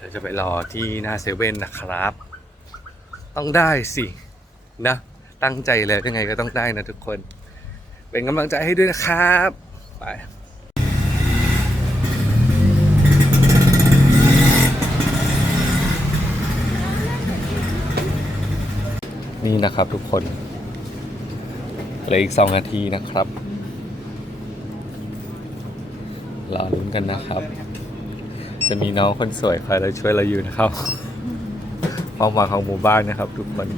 เดี๋ยวจะไปรอที่หน้าเซเว่นนะครับ ต้องได้สินะตั้งใจแล้วยังไงก็ต้องได้นะทุกคน เป็นกำลังใจให้ด้วยนะครับ ไปนี่นะครับทุกคนเหลืออีกสองนาทีนะครับ รอลุ้นกันนะครับ จะมีน้องคนสวยคอยเราช่วยเราอยู่นะครับความหวังของหมู่บ้านนะครับ ทุกคน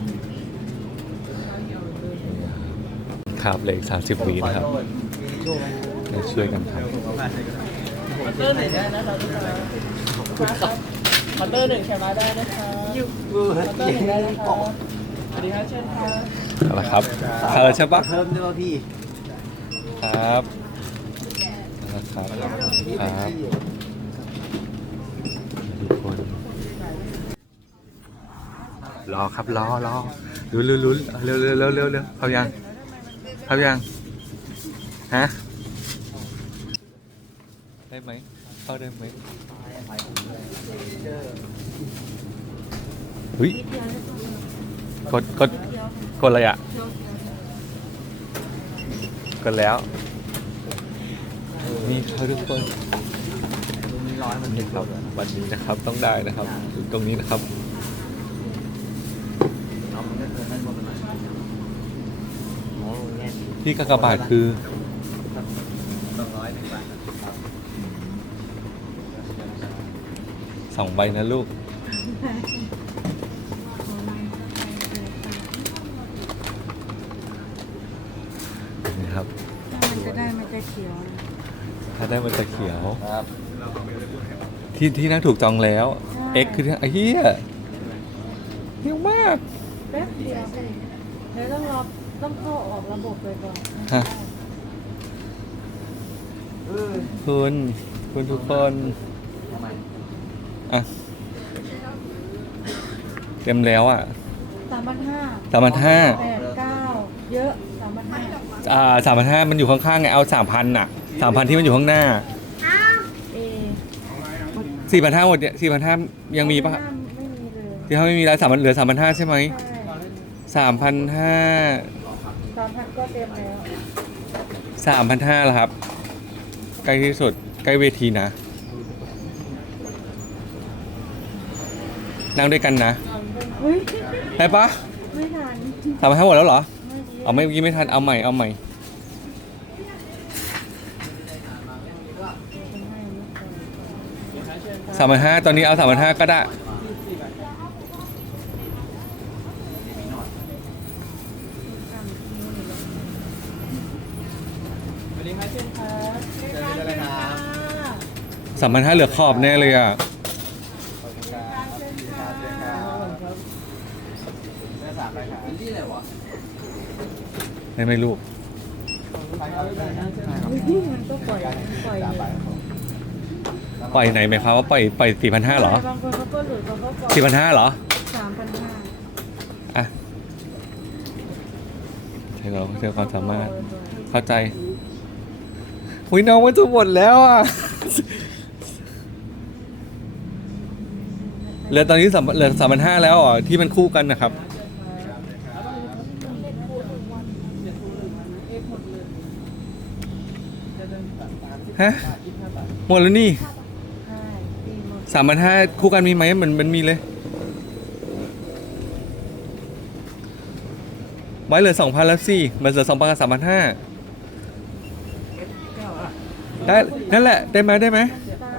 ครับเหลยสามสิบวินะครับเราช่วยกันทมอเตอร์หนึ่งได้นะคะลูกค้ามอเตอร์หนึ่งแคมาได้นะคะมอเตอร์หนึ่งได้นะคะสวัสดีครับเชิญค่ะำเอาละครับเอาละใช่ปะเพิ่มด้วยพี่ ครับเอาละครับครับทุกคน รอครับรอรอลุ้นลุ้นลุ้นเร็วเร็วเร็วเร็วเร็วเขายังเขายังฮะได้ไหมเข้าได้ไหมเฮ้ยกดกดกดอะไรอะกดแล้วนี่ครับทุกคนนี่ร้อยมันนี่ครับวันนี้นะครับต้องได้นะครับตรงนี้นะครับ เอามันก็เพิ่มให้หมดหน่อยโอ้แน่ ที่กากบาทคือสองร้อยหนึ่งบาทสองใบนะลูก นี่ครับถ้ามันจะได้มันจะเขียวนะถ้าได้มันจะเขียว ครับที่ที่นั่งถูกจองแล้ว X คือที่ไอ้เหี้ยเร็วมาก แป๊บเดียวเองเดี๋ยวต้องรอ ต้องเข้าออกระบบไปก่อนฮะคุณคุณทุกคนทำไมอะเต็มแล้วอะสามพันห้าสามพันห้าแปดเก้าเยอะสามพันห้าอ่าสามพันห้ามันอยู่ข้างๆไงเอาสามพันอะสามพันที่มันอยู่ข้างหน้าเอสี่พันห้าหมดเนี่ยสี่พันห้ายังมีปะไม่มีเลยที่เขาไม่มีแล้วสามพันเหลือสามพันห้าใช่ไหมใช่สามพันห้า สามพันก็เต็มแล้วสามพันห้าแล้วครับ ใกล้ที่สุด ใกล้เวทีนะ นั่งด้วยกันนะ เฮ้ยได้ปะไม่ทันสามพันห้าหมดแล้วเหรอ ไม่ดีเอาไม่เมื่อกี้ไม่ทัน เอาใหม่ เอาใหม่สามพันห้าตอนนี้เอาสามพันห้าก็ได้ สวัสดีครับเชิญค่ะ เชิญได้เลยครับ สามพันห้าเหลือขอบแน่เลยอะขอบคุณครับเชิญครับเชิญครับเสื้อสามไปครับที่ไหนวะได้ไหมลูกไปครับไปครับเฮ้ยมันก็ปล่อยปล่อยสามเลไปยปล่อยไหนไหมครับว่าปล่อยปล่อยสี่พันห้าเหรอบางคนเขาก็หลุดเขาก็ปล่อยสี่พันห้าเหรอสามพันห้าอะใช่เราใช้ความสามารถเข้าใจ หุยน้องมันจะหมดแล้วอะเหลือตอนนี้สามเหลือสามพันห้าแล้วอะที่มันคู่กันนะครับ ฮะ หมดแล้วนี่สามพันห้าคู่กันมีไหมมันมันมีเลย ไว้เหลือสองพันแล้วสิ มันเหลือสองพันกับสามพันห้า ได้นั่นแหละได้ไหมได้ไหมตา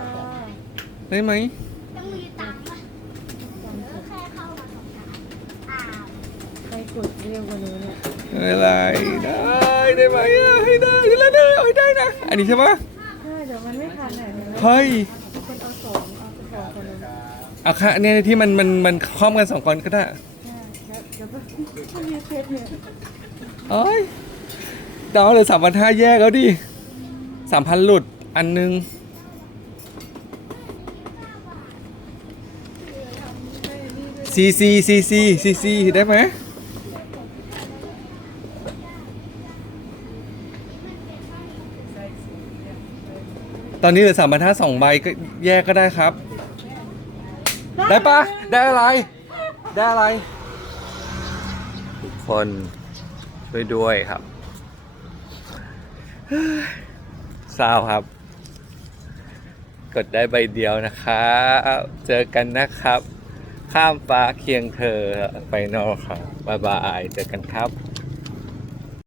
ได้ไหมต้องมีตังค์ป่ะหรือแค่เข้ามาสองครั้งอ้าวใครกดเร็วกว่านี้เนี่ยอะไรได้ได้ไหมอะให้ได้ได้ได้เอาให้ได้นะอันนี้ใช่ปะใช่เดี๋ยวมันไม่ทันไหนเลยเฮ้ยคนเอาสองเอาสองคนเลยใช่เอาค่ะเนี่ยที่มันมันมันคล่อมกันสองคนก็ได้แล้วเดี๋ยวก็มันมีเซตเนี่ยเอ้ยดาวเหลือสามพันห้าแยกแล้วดิ สามพันหลุดอันนึง ซีซีซีซีซีซีได้ไหมตอนนี้เหลือสามพันห้าสองใบก็แยกก็ได้ครับ ได้ปะได้อะไร ได้อะไร ทุกคนช่วยด้วยครับ เศร้าครับ กดได้ใบเดียวนะครับเจอกันนะครับ ข้ามฟ้าเคียงเธอไปนอกครับบ๊ายบายเจอกันครับ